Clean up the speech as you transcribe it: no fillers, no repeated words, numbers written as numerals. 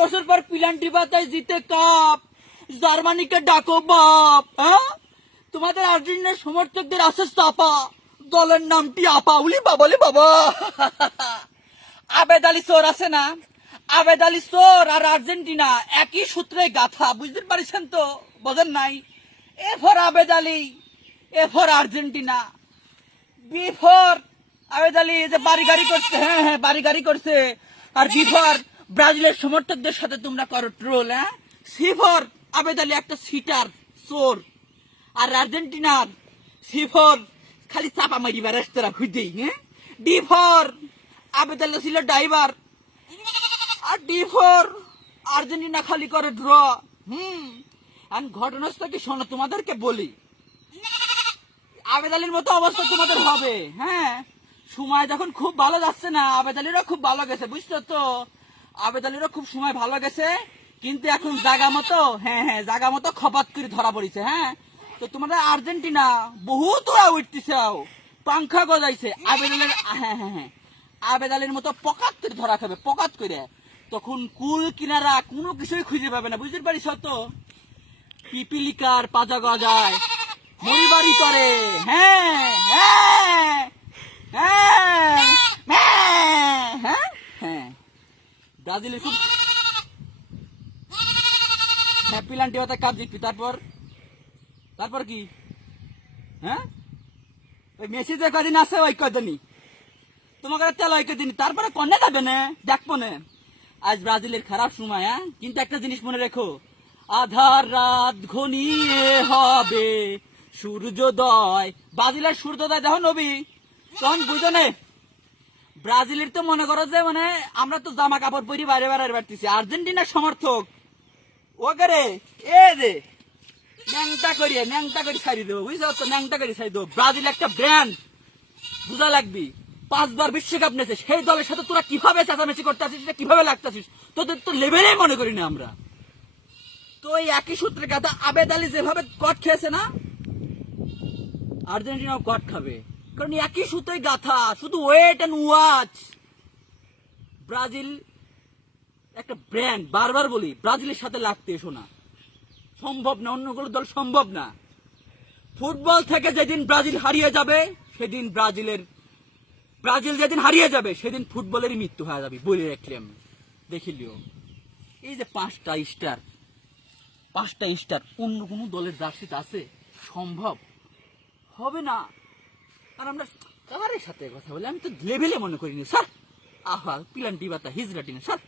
বছর পর পিলান্টি পাতায় জিতে কাপ, জার্মানিকে ডাকো বাপ। হ্যাঁ, তোমাদের আর্জেন্টিনার সমর্থকদের আছে চাপা, দলের নামটি আপা। উলি বাবালে বাবা। আবেদ আলী সোর আছে না, আবেদ আলী সোর আর আর্জেন্টিনা একই সূত্রে গাথা, বুঝতে পারছেন তো? বোঝেন নাই? A for Abed Ali, A for Argentina, B for Abed Ali যে বাড়ি গাড়ি করছে, হ্যাঁ হ্যাঁ বাড়ি গাড়ি করছে, আর বি ফর ব্রাজিলের সমর্থকদের সাথে তোমরা করো ট্রোল। হ্যাঁ, সি ফর আবেদ আলী একটা সিটার চোর, আর আর্জেন্টিনার সি ফর খালি চাপা মারিবার রেস্তোরাঁ খুঁজেই। হ্যাঁ, ডি ফর আবেদ আলী ছিল ড্রাইভার, আর ডি ফর আর্জেন্টিনা খালি করে ড্র। আর ঘটনাস্থল কি শোনো, তোমাদেরকে বলি, আবেদ আলীর মতো অবস্থা তোমাদের হবে। হ্যাঁ, সময় যখন খুব ভালো যাচ্ছে না, আবেদ আলীরও খুব ভালো গেছে, বুঝছো তো? আবেদ আলীরও খুব সময় ভালো গেছে, কিন্তু এখন জাগা মতো, হ্যাঁ হ্যাঁ জাগা মতো খপাত করে ধরা পড়িছে। হ্যাঁ, তো তোমাদের আর্জেন্টিনা বহুত ওরা উঠতেছে, পাংখা গজাইছে আবেদ আলীর। হ্যাঁ হ্যাঁ হ্যাঁ, আবেদ আলীর মতো পকাত করে ধরা খাবে, পকাত করে। তখন কুল কিনারা কোনো কিছুই খুঁজে পাবে না, বুঝতে পারিস তো? পিপিলিকার পাজা গজায়, মরিবাড়ি করে। হ্যাঁ হ্যাঁ হ্যাঁ হ্যাঁ হ্যাঁ হ্যাঁ, ব্রাজিলের খুব হ্যাপি লান্টি হতে কাপ জিতবি। তারপর তারপর কি? হ্যাঁ, ওই মেসি যে কদিন আছে ওই কদিনই তোমাকে তেল ওই কদিনই, তারপরে কনে যাবে না দেখবো না। আজ ব্রাজিলের খারাপ সময়। হ্যাঁ, কিন্তু একটা জিনিস মনে রেখো, আধার রাত ঘনিয়ে হবে সূর্যোদয়। ব্রাজিলের সূর্যোদয় দেখো নবী, তখন বুঝো নে। ব্রাজিলের তো মনে করো যে মানে আমরা তো জামা কাপড় পরি বাইরে বাইরে বাড়তেছি, আর্জেন্টিনার সমর্থক ওকে এ রে ন্যাংটা করি ছাড়ি দেবো, বুঝছো তো? ন্যাংটা করি ছাড়ি দেবো। ব্রাজিল একটা ব্র্যান্ড, বুঝা লাগবি। 5 বার বিশ্বকাপ নিয়েছে, সেই দলের সাথে তোরা কিভাবে চেঁচামেচি করতে আসিস, কিভাবে লাগতেছিস? তোদের তো লেভেলেই মনে করি না আমরা। তো এই একই সূত্রে কথা, আবেদ আলী যেভাবে কট খেয়েছে না, আর্জেন্টিনাও কট খাবে, কারণ একই সূত্রে গাথা। শুধু ওয়েট এন্ড ওয়াচ। ব্রাজিল একটা ব্র্যান্ড, বারবার বলি, ব্রাজিলের সাথে লাগতে এসো না, সম্ভব না, অন্য কোনো দল সম্ভব না। ফুটবল থেকে যেদিন ব্রাজিল হারিয়ে যাবে, সেদিন ব্রাজিল যেদিন হারিয়ে যাবে, সেদিন ফুটবলেরই মৃত্যু হয়ে যাবে, বলে রাখলাম। দেখিলিও এই যে 5টা স্টার অন্য কোনো দলের জার্সিতে আছে? সম্ভব হবে না। আর আমরা কাবারের সাথে কথা বলি, আমি তো লেভেলে মনে করিনি স্যার। আহা, পিলান্টি বাতা হিজড়াটি না স্যার।